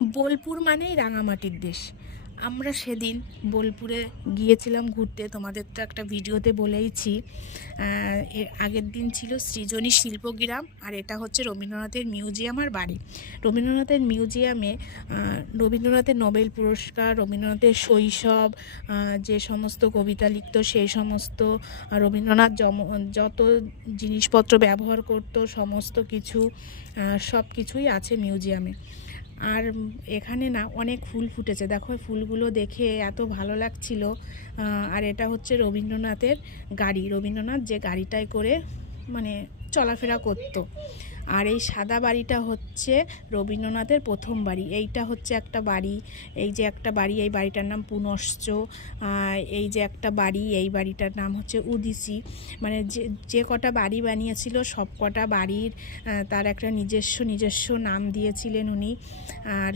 বোলপুর মানেই রাঙামাটির দেশ। আমরা সেদিন বোলপুরে গিয়েছিলাম ঘুরতে, তোমাদের তো একটা ভিডিওতে বলেইছি। এর আগের দিন ছিল সৃজনী শিল্পগ্রাম, আর এটা হচ্ছে রবীন্দ্রনাথের মিউজিয়াম আর বাড়ি। রবীন্দ্রনাথের মিউজিয়ামে রবীন্দ্রনাথের নোবেল পুরস্কার, রবীন্দ্রনাথের শৈশব, যে সমস্ত কবিতা লিখত সেই সমস্ত, রবীন্দ্রনাথ যত জিনিসপত্র ব্যবহার করত সমস্ত কিছু, সব কিছুই আছে মিউজিয়ামে। আর এখানে না অনেক ফুল ফুটেছে, দেখো ফুলগুলো দেখে এত ভালো লাগছিল। আর এটা হচ্ছে রবীন্দ্রনাথের গাড়ি, রবীন্দ্রনাথ যে গাড়িটায় করে মানে চলাফেরা করতো। আর এই সাদা বাড়িটা হচ্ছে রবীন্দ্রনাথের প্রথম বাড়ি। এইটা হচ্ছে একটা বাড়ি, এই যে একটা বাড়ি, এই বাড়িটার নাম পুনশ্চ। এই যে একটা বাড়ি, এই বাড়িটার নাম হচ্ছে উদিসি। মানে যে কটা বাড়ি বানিয়েছিল সব কটা বাড়ির তার একটা নিজস্ব নাম দিয়েছিলেন উনি। আর